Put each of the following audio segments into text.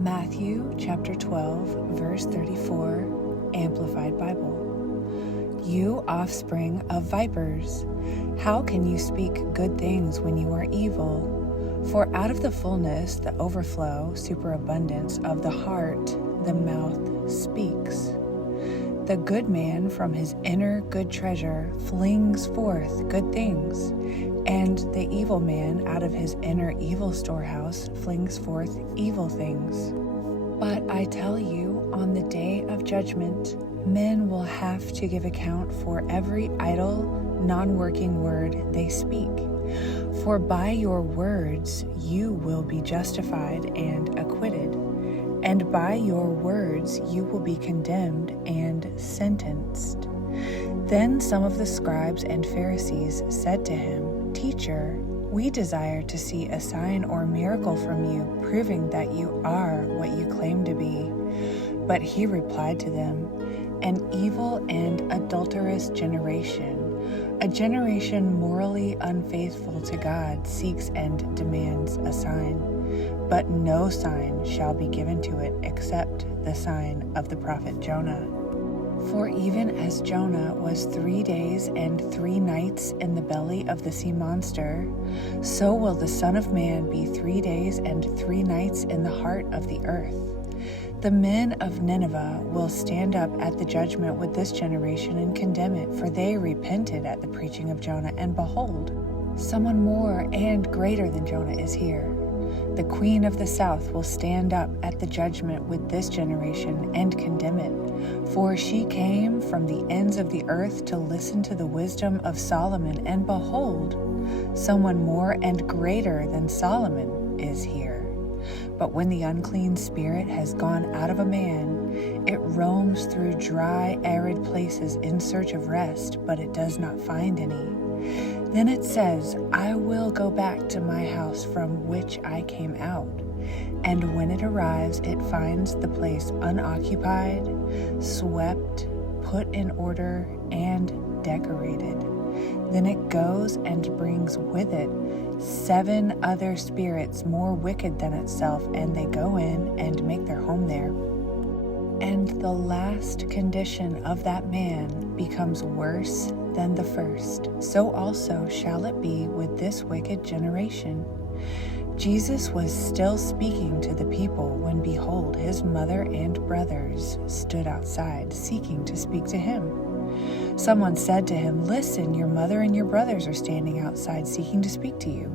Matthew chapter 12, verse 34, Amplified Bible. You offspring of vipers, how can you speak good things when you are evil? For out of the fullness, the overflow, superabundance of the heart, the mouth speaks. The good man from his inner good treasure flings forth good things, and the evil man out of his inner evil storehouse flings forth evil things. But I tell you, on the day of judgment, men will have to give account for every idle, non-working word they speak. For by your words you will be justified and acquitted, and by your words you will be condemned and sentenced. Then some of the scribes and Pharisees said to him, Teacher, we desire to see a sign or miracle from you, proving that you are what you claim to be. But he replied to them, An evil and adulterous generation, a generation morally unfaithful to God, seeks and demands a sign. But no sign shall be given to it except the sign of the prophet Jonah. For even as Jonah was 3 days and 3 nights in the belly of the sea monster, so will the Son of Man be 3 days and 3 nights in the heart of the earth. The men of Nineveh will stand up at the judgment with this generation and condemn it, for they repented at the preaching of Jonah, and behold, someone more and greater than Jonah is here. The queen of the south will stand up at the judgment with this generation and condemn it, for she came from the ends of the earth to listen to the wisdom of Solomon, and behold, someone more and greater than Solomon is here. But when the unclean spirit has gone out of a man, it roams through dry, arid places in search of rest, but it does not find any. Then it says, I will go back to my house from which I came out. And when it arrives, it finds the place unoccupied, swept, put in order, and decorated. Then it goes and brings with it 7 other spirits more wicked than itself, and they go in and make their home there. And the last condition of that man becomes worse than the first. So also shall it be with this wicked generation. Jesus was still speaking to the people when, behold, his mother and brothers stood outside, seeking to speak to him. Someone said to him, Listen, your mother and your brothers are standing outside, seeking to speak to you.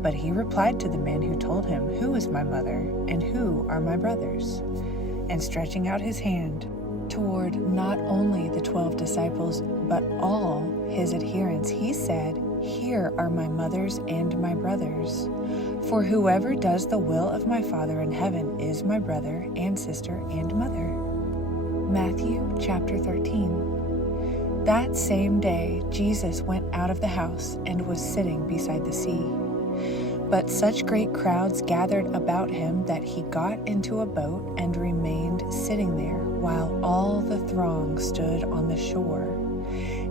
But he replied to the man who told him, Who is my mother, and who are my brothers? And stretching out his hand toward not only the 12 disciples, but all his adherents, he said, Here are my mothers and my brothers. For whoever does the will of my Father in heaven is my brother and sister and mother. Matthew chapter 13. That same day, Jesus went out of the house and was sitting beside the sea. But such great crowds gathered about him that he got into a boat and remained sitting there, while all the throng stood on the shore.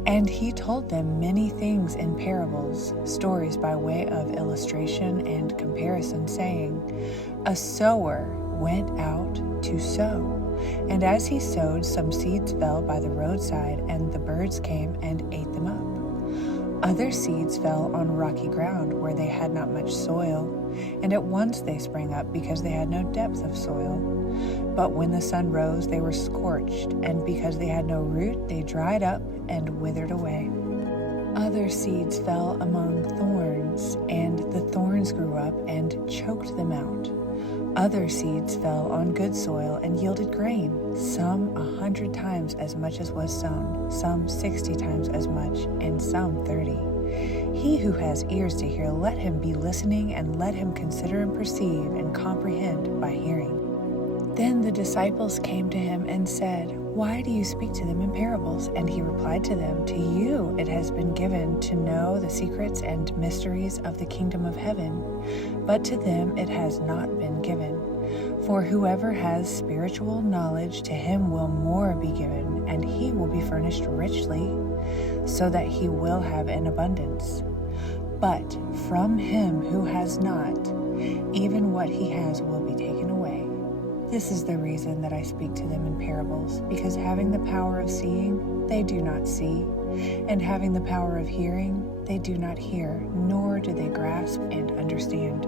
And he told them many things in parables, stories by way of illustration and comparison, saying, A sower went out to sow. And as he sowed, some seeds fell by the roadside, and the birds came and ate them up. Other seeds fell on rocky ground where they had not much soil, and at once they sprang up because they had no depth of soil. But when the sun rose, they were scorched, and because they had no root, they dried up and withered away. Other seeds fell among thorns, and the thorns grew up and choked them out. Other seeds fell on good soil and yielded grain, some 100 times as much as was sown, some 60 times as much, and some 30. He who has ears to hear, let him be listening, and let him consider and perceive and comprehend by hearing. Then the disciples came to him and said, Why do you speak to them in parables? And he replied to them, To you it has been given to know the secrets and mysteries of the kingdom of heaven, but to them it has not been given. For whoever has spiritual knowledge, to him will more be given, and he will be furnished richly, so that he will have an abundance. But from him who has not, even what he has will be taken away. This is the reason that I speak to them in parables, because having the power of seeing, they do not see, and having the power of hearing, they do not hear, nor do they grasp and understand.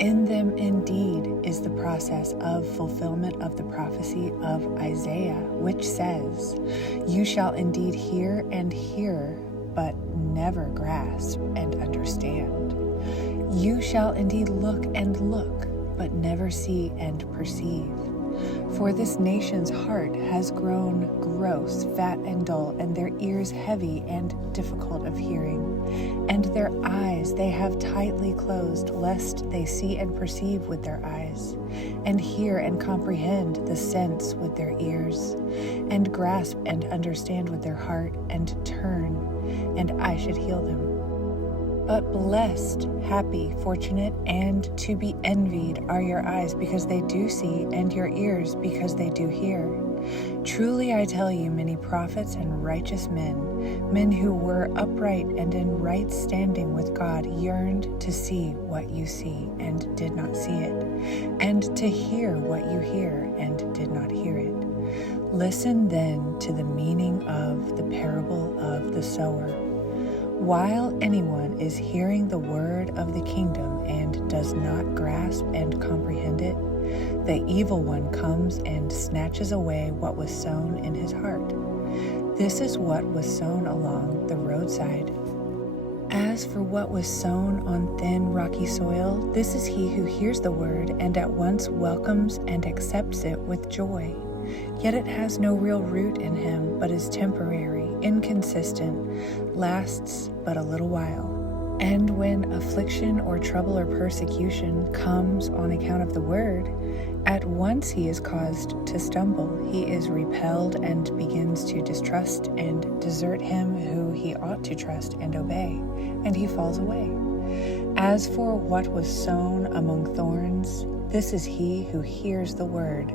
In them indeed is the process of fulfillment of the prophecy of Isaiah, which says, "You shall indeed hear and hear, but never grasp and understand. You shall indeed look and look, but never see and perceive. For this nation's heart has grown gross, fat, and dull, and their ears heavy and difficult of hearing. And their eyes they have tightly closed, lest they see and perceive with their eyes, and hear and comprehend the sense with their ears, and grasp and understand with their heart, and turn, and I should heal them. But blessed, happy, fortunate, and to be envied are your eyes because they do see, and your ears because they do hear. Truly I tell you, many prophets and righteous men who were upright and in right standing with God, yearned to see what you see and did not see it, and to hear what you hear and did not hear it. Listen then to the meaning of the parable of the sower. While anyone is hearing the word of the kingdom and does not grasp and comprehend it, the evil one comes and snatches away what was sown in his heart. This is what was sown along the roadside. As for what was sown on thin, rocky soil, this is he who hears the word and at once welcomes and accepts it with joy. Yet it has no real root in him, but is temporary, inconsistent, lasts but a little while. And when affliction or trouble or persecution comes on account of the word, at once he is caused to stumble. He is repelled and begins to distrust and desert him who he ought to trust and obey, and he falls away. As for what was sown among thorns, this is he who hears the word,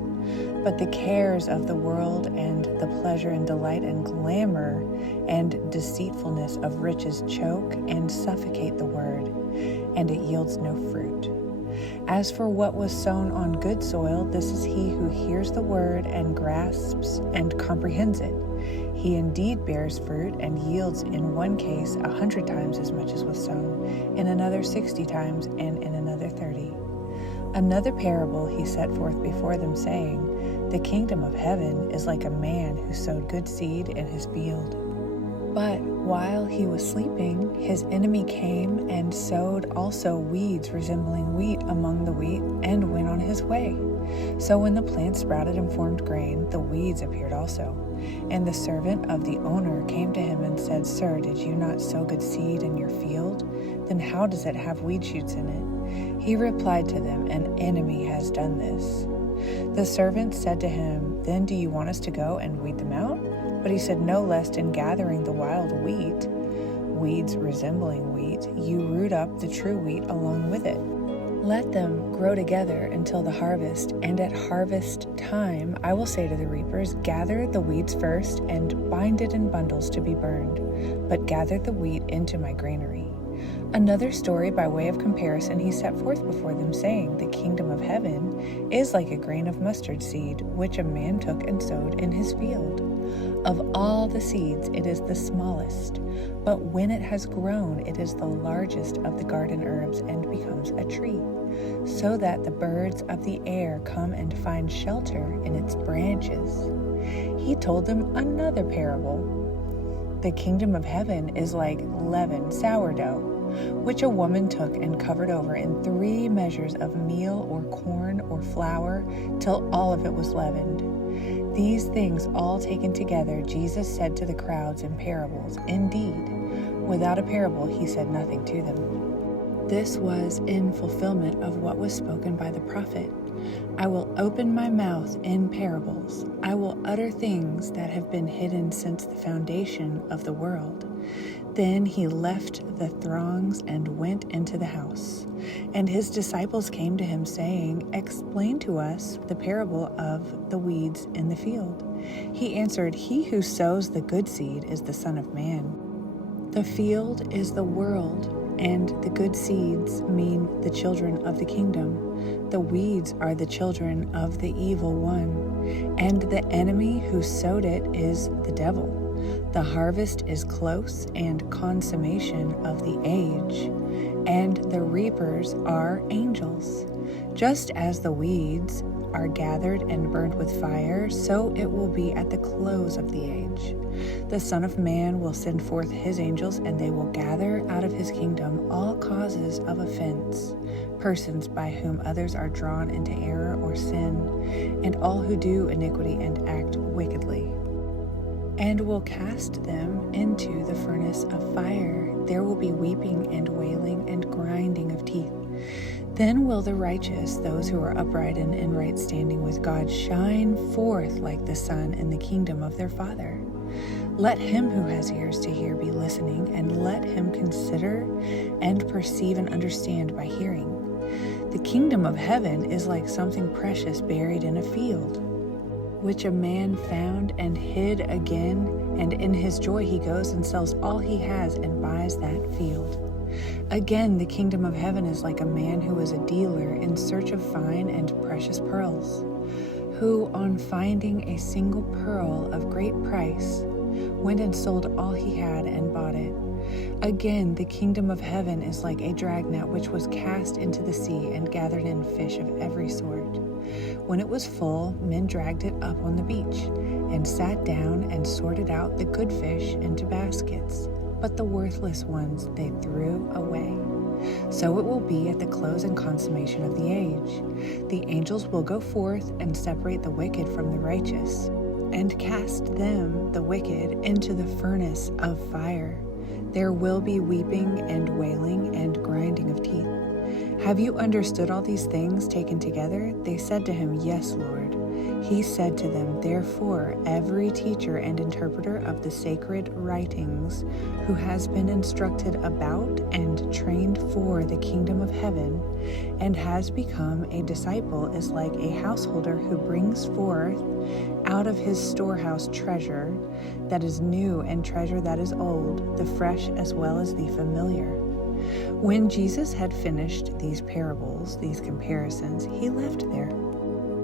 but the cares of the world and the pleasure and delight and glamour and deceitfulness of riches choke and suffocate the word, and it yields no fruit. As for what was sown on good soil, this is he who hears the word and grasps and comprehends it. He indeed bears fruit and yields in one case 100 times as much as was sown, in another 60 times, and in another 30. Another parable he set forth before them, saying, The kingdom of heaven is like a man who sowed good seed in his field. But while he was sleeping, his enemy came and sowed also weeds resembling wheat among the wheat, and went on his way. So when the plant sprouted and formed grain, the weeds appeared also. And the servant of the owner came to him and said, Sir, did you not sow good seed in your field? Then how does it have weed shoots in it? He replied to them, An enemy has done this. The servant said to him, Then do you want us to go and weed them out? But he said, No, lest in gathering the wild wheat, weeds resembling wheat, you root up the true wheat along with it. Let them grow together until the harvest, and at harvest time I will say to the reapers, Gather the weeds first, and bind it in bundles to be burned, but gather the wheat into my granary. Another story by way of comparison he set forth before them, saying, The kingdom of heaven is like a grain of mustard seed, which a man took and sowed in his field. Of all the seeds it is the smallest, but when it has grown, it is the largest of the garden herbs and becomes a tree, so that the birds of the air come and find shelter in its branches. He told them another parable. The kingdom of heaven is like leavened sourdough, which a woman took and covered over in 3 measures of meal or corn or flour, till all of it was leavened. These things all taken together, Jesus said to the crowds in parables. Indeed, without a parable he said nothing to them. This was in fulfillment of what was spoken by the prophet. I will open my mouth in parables. I will utter things that have been hidden since the foundation of the world. Then he left the throngs and went into the house. And his disciples came to him, saying, Explain to us the parable of the weeds in the field. He answered, He who sows the good seed is the Son of Man. The field is the world. and the good seeds mean the children of the kingdom. The weeds are the children of the evil one, and the enemy who sowed it is the devil. The harvest is close and consummation of the age, and the reapers are angels. Just as the weeds are gathered and burned with fire, so it will be at the close of the age. The Son of Man will send forth his angels, and they will gather out of his kingdom all causes of offense, persons by whom others are drawn into error or sin, and all who do iniquity and act wickedly, and will cast them into the furnace of fire. There will be weeping and wailing and grinding of teeth. Then will the righteous, those who are upright and in right standing with God, shine forth like the sun in the kingdom of their Father. Let him who has ears to hear be listening, and let him consider and perceive and understand by hearing. The kingdom of heaven is like something precious buried in a field, which a man found and hid again, and in his joy he goes and sells all he has and buys that field. Again, the kingdom of heaven is like a man who is a dealer in search of fine and precious pearls, who, on finding a single pearl of great price, went and sold all he had and bought it. Again, the kingdom of heaven is like a dragnet which was cast into the sea and gathered in fish of every sort. When it was full, men dragged it up on the beach, and sat down and sorted out the good fish into baskets, but the worthless ones they threw away. So it will be at the close and consummation of the age. The angels will go forth and separate the wicked from the righteous, and cast them, the wicked, into the furnace of fire. There will be weeping and wailing and grinding of teeth. Have you understood all these things taken together? They said to him, Yes, Lord. He said to them, Therefore, every teacher and interpreter of the sacred writings who has been instructed about and trained for the kingdom of heaven and has become a disciple is like a householder who brings forth out of his storehouse treasure that is new and treasure that is old, the fresh as well as the familiar. When Jesus had finished these parables, these comparisons, he left there.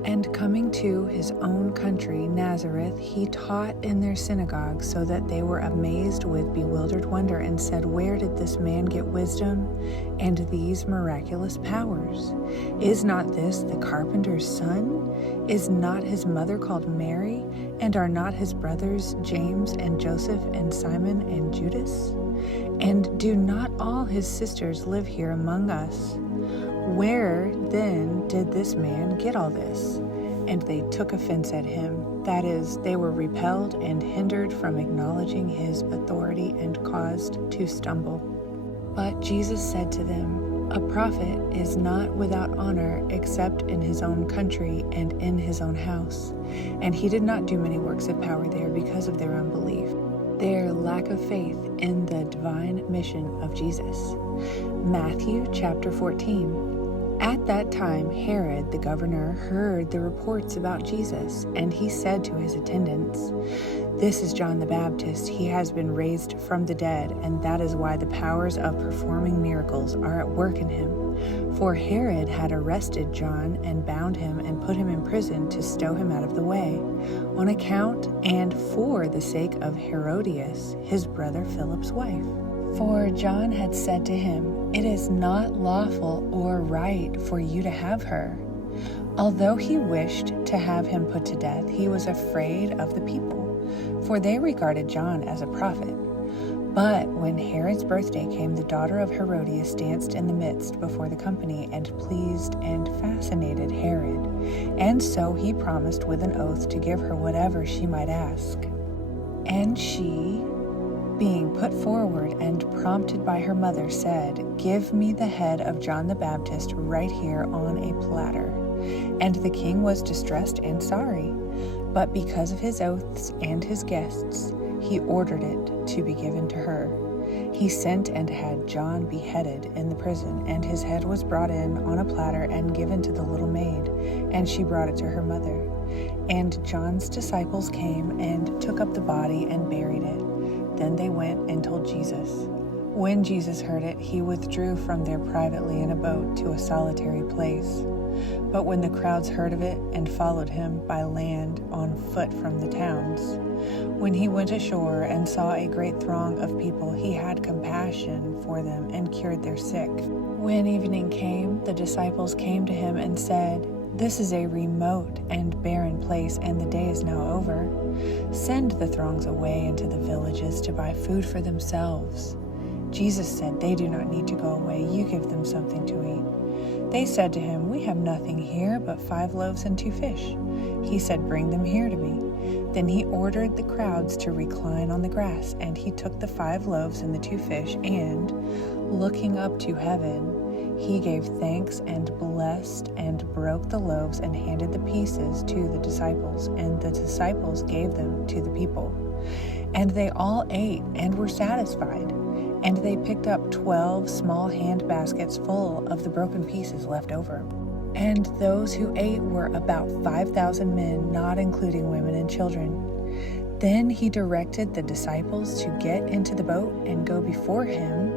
And coming to his own country, Nazareth, he taught in their synagogue, so that they were amazed with bewildered wonder and said, Where did this man get wisdom and these miraculous powers? Is not this the carpenter's son? Is not his mother called Mary? And are not his brothers James and Joseph and Simon and Judas? And do not all his sisters live here among us? Where then did this man get all this? And they took offense at him. That is, they were repelled and hindered from acknowledging his authority and caused to stumble. But Jesus said to them, A prophet is not without honor except in his own country and in his own house. And he did not do many works of power there because of their unbelief, their lack of faith in the divine mission of Jesus. Matthew chapter 14. At that time, Herod the governor heard the reports about Jesus, and he said to his attendants, This is John the Baptist. He has been raised from the dead, and that is why the powers of performing miracles are at work in him. For Herod had arrested John and bound him and put him in prison to stow him out of the way, on account and for the sake of Herodias, his brother Philip's wife. For John had said to him, It is not lawful or right for you to have her. Although he wished to have him put to death, he was afraid of the people, for they regarded John as a prophet. But when Herod's birthday came, the daughter of Herodias danced in the midst before the company and pleased and fascinated Herod. And so he promised with an oath to give her whatever she might ask. And she, being put forward and prompted by her mother, said, Give me the head of John the Baptist right here on a platter. And the king was distressed and sorry, but because of his oaths and his guests, he ordered it to be given to her. He sent and had John beheaded in the prison, and his head was brought in on a platter and given to the little maid, and she brought it to her mother. And John's disciples came and took up the body and buried it. Then they went and told Jesus. When Jesus heard it, he withdrew from there privately in a boat to a solitary place. But when the crowds heard of it and followed him by land on foot from the towns, when he went ashore and saw a great throng of people, he had compassion for them and cured their sick. When evening came, the disciples came to him and said, "This is a remote and barren place, and the day is now over. Send the throngs away into the villages to buy food for themselves." Jesus said, "They do not need to go away. You give them something to eat." They said to him, "We have nothing here but 5 loaves and 2 fish." He said, "Bring them here to me." Then he ordered the crowds to recline on the grass, and he took the 5 loaves and the 2 fish, and, looking up to heaven, he gave thanks and blessed and broke the loaves and handed the pieces to the disciples, and the disciples gave them to the people. And they all ate and were satisfied. And they picked up 12 small hand baskets full of the broken pieces left over. And those who ate were about 5,000 men, not including women and children. Then he directed the disciples to get into the boat and go before him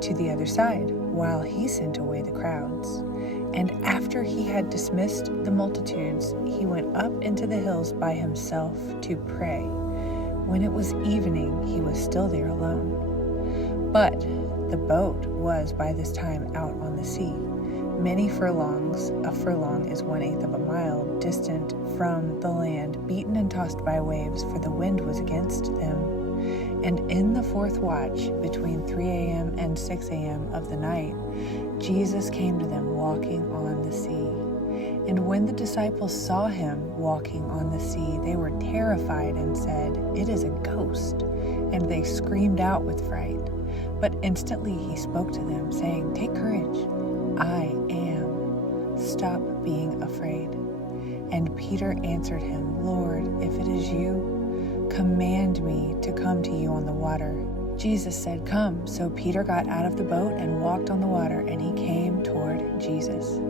to the other side, while he sent away the crowds. And after he had dismissed the multitudes, he went up into the hills by himself to pray. When it was evening, he was still there alone. But the boat was by this time out on the sea, many furlongs, a furlong is 1/8 of a mile, distant from the land, beaten and tossed by waves, for the wind was against them. And in the 4th watch, between 3 a.m. and 6 a.m. of the night, Jesus came to them walking on the sea. And when the disciples saw him walking on the sea, they were terrified and said, "It is a ghost," and they screamed out with fright. But instantly he spoke to them, saying, "Take courage, I am. Stop being afraid." And Peter answered him, "Lord, if it is you, command me to come to you on the water." Jesus said, "Come." So Peter got out of the boat and walked on the water, and he came toward Jesus.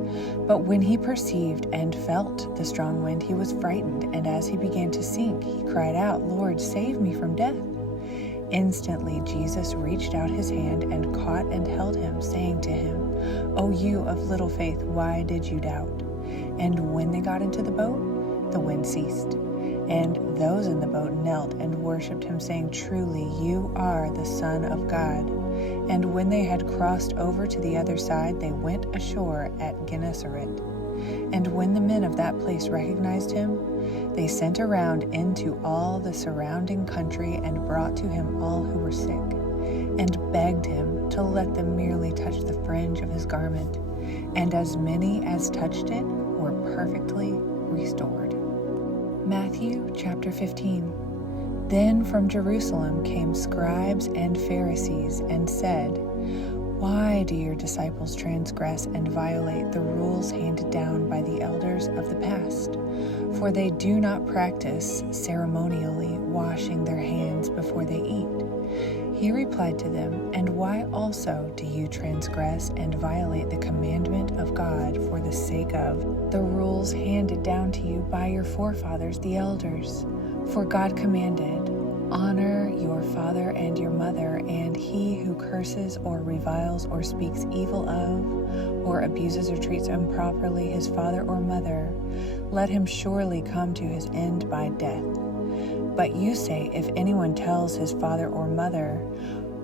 But when he perceived and felt the strong wind, he was frightened, and as he began to sink, he cried out, "Lord, save me from death." Instantly Jesus reached out his hand and caught and held him, saying to him, "O you of little faith, why did you doubt?" And when they got into the boat, the wind ceased. And those in the boat knelt and worshipped him, saying, "Truly you are the Son of God." And when they had crossed over to the other side, they went ashore at Gennesaret. And when the men of that place recognized him, they sent around into all the surrounding country and brought to him all who were sick, and begged him to let them merely touch the fringe of his garment. And as many as touched it were perfectly restored. Matthew chapter 15. Then from Jerusalem came scribes and Pharisees and said, "Why do your disciples transgress and violate the rules handed down by the elders of the past? For they do not practice ceremonially washing their hands before they eat." He replied to them, "And why also do you transgress and violate the commandment of God for the sake of the rules handed down to you by your forefathers, the elders? For God commanded, 'Honor your father and your mother,' and he who curses or reviles or speaks evil of, or abuses or treats improperly his father or mother, let him surely come to his end by death. But you say, if anyone tells his father or mother,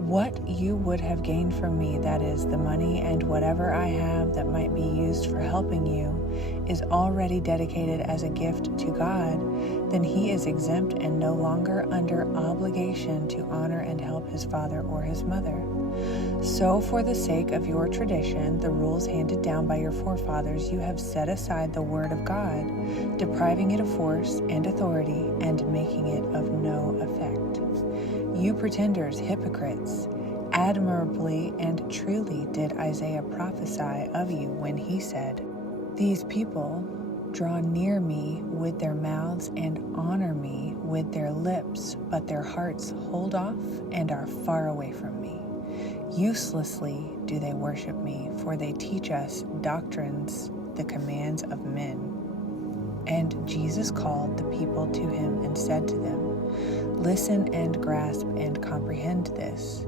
'What you would have gained from me, that is, the money and whatever I have that might be used for helping you, is already dedicated as a gift to God,' then he is exempt and no longer under obligation to honor and help his father or his mother. So for the sake of your tradition, the rules handed down by your forefathers, you have set aside the word of God, depriving it of force and authority and making it of no effect. You pretenders, hypocrites, admirably and truly did Isaiah prophesy of you when he said, 'These people draw near me with their mouths and honor me with their lips, but their hearts hold off and are far away from me. Uselessly do they worship me, for they teach us doctrines, the commands of men.'" And Jesus called the people to him and said to them, "Listen and grasp and comprehend this.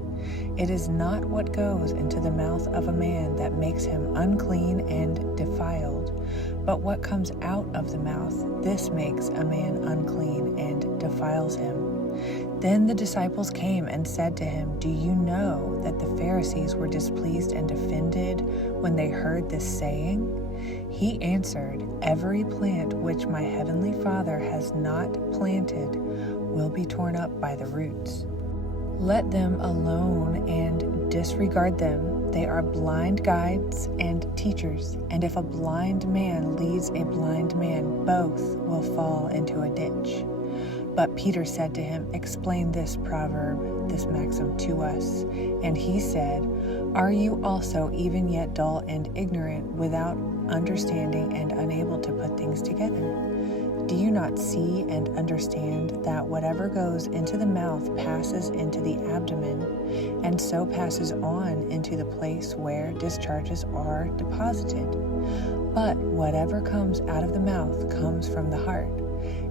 It is not what goes into the mouth of a man that makes him unclean and defiled, but what comes out of the mouth, this makes a man unclean and defiles him. Then the disciples came and said to him, Do you know that the Pharisees were displeased and offended when they heard this saying? He answered, Every plant which my heavenly Father has not planted will be torn up by the roots. Let them alone and disregard them. They are blind guides and teachers, and if a blind man leads a blind man, both will fall into a ditch. But Peter said to him, Explain this proverb, this maxim to us. And he said, Are you also even yet dull and ignorant, without understanding and unable to put things together? Do you not see and understand that whatever goes into the mouth passes into the abdomen, and so passes on into the place where discharges are deposited? But whatever comes out of the mouth comes from the heart,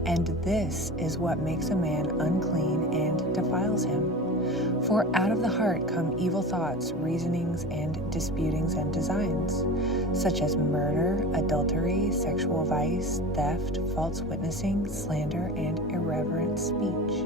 and this is what makes a man unclean and defiles him. For out of the heart come evil thoughts, reasonings, and disputings and designs, such as murder, adultery, sexual vice, theft, false witnessing, slander, and irreverent speech.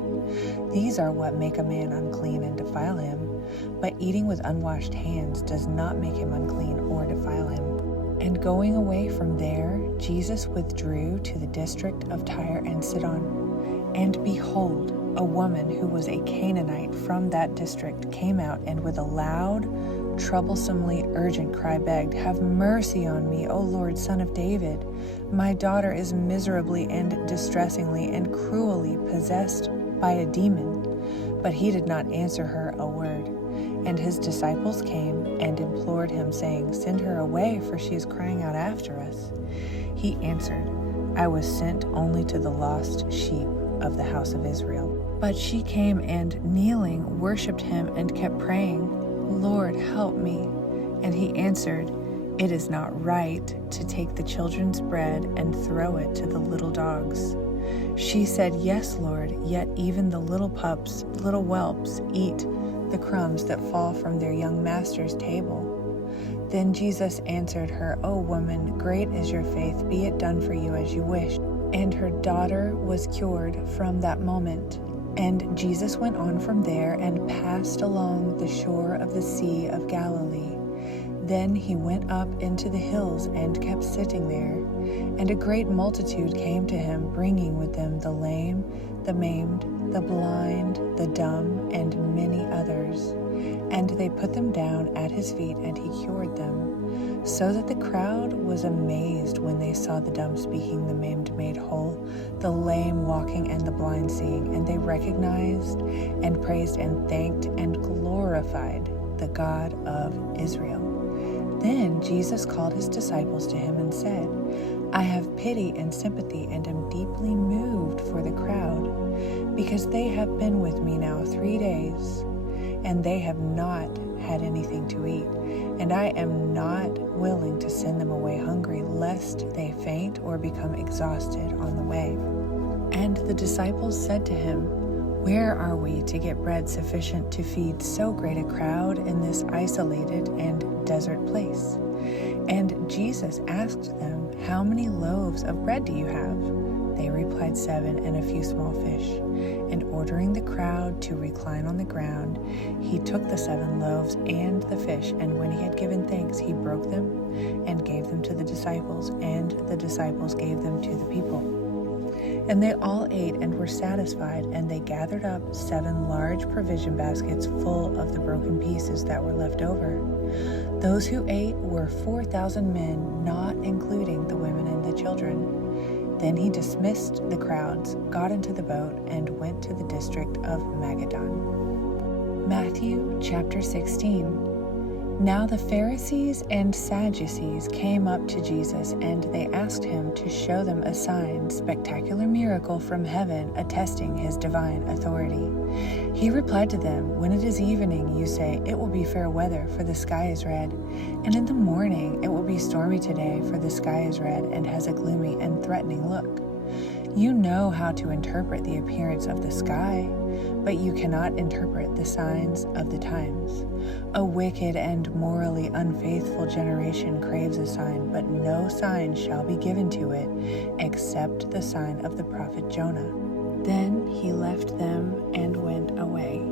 These are what make a man unclean and defile him, but eating with unwashed hands does not make him unclean or defile him. And going away from there, Jesus withdrew to the district of Tyre and Sidon. And behold, a woman who was a Canaanite from that district came out and with a loud, troublesomely urgent cry begged, Have mercy on me, O Lord, Son of David. My daughter is miserably and distressingly and cruelly possessed by a demon. But he did not answer her a word. And his disciples came and implored him, saying, Send her away, for she is crying out after us. He answered, I was sent only to the lost sheep of the house of Israel. But she came and, kneeling, worshipped him and kept praying, Lord, help me. And he answered, It is not right to take the children's bread and throw it to the little dogs. She said, Yes, Lord, yet even the little pups, little whelps, eat the crumbs that fall from their young master's table. Then Jesus answered her, O woman, great is your faith, be it done for you as you wish. And her daughter was cured from that moment. And Jesus went on from there and passed along the shore of the Sea of Galilee. Then he went up into the hills and kept sitting there. And a great multitude came to him, bringing with them the lame, the maimed, the blind, the dumb, and many others. And they put them down at his feet, and he cured them. So that the crowd was amazed when they saw the dumb speaking, the maimed made whole, the lame walking, and the blind seeing. And they recognized and praised and thanked and glorified the God of Israel. Then Jesus called his disciples to him and said, I have pity and sympathy and am deeply moved for the crowd, because they have been with me now 3 days, and they have not had anything to eat, and I am not willing to send them away hungry, lest they faint or become exhausted on the way. And the disciples said to him, Where are we to get bread sufficient to feed so great a crowd in this isolated and desert place? And Jesus asked them, How many loaves of bread do you have? They replied, 7, and a few small fish. And ordering the crowd to recline on the ground, he took the 7 loaves and the fish, and when he had given thanks, he broke them and gave them to the disciples, and the disciples gave them to the people. And they all ate and were satisfied, and they gathered up 7 large provision baskets full of the broken pieces that were left over. Those who ate were 4,000 men, not including the women and the children. Then he dismissed the crowds, got into the boat, and went to the district of Magadan. Matthew chapter 16. Now the Pharisees and Sadducees came up to Jesus, and they asked him to show them a sign, spectacular miracle from heaven, attesting his divine authority. He replied to them, When it is evening, you say, It will be fair weather, for the sky is red. And in the morning, it will be stormy today, for the sky is red and has a gloomy and threatening look. You know how to interpret the appearance of the sky, but you cannot interpret the signs of the times. A wicked and morally unfaithful generation craves a sign, but no sign shall be given to it except the sign of the prophet Jonah." Then he left them and went away.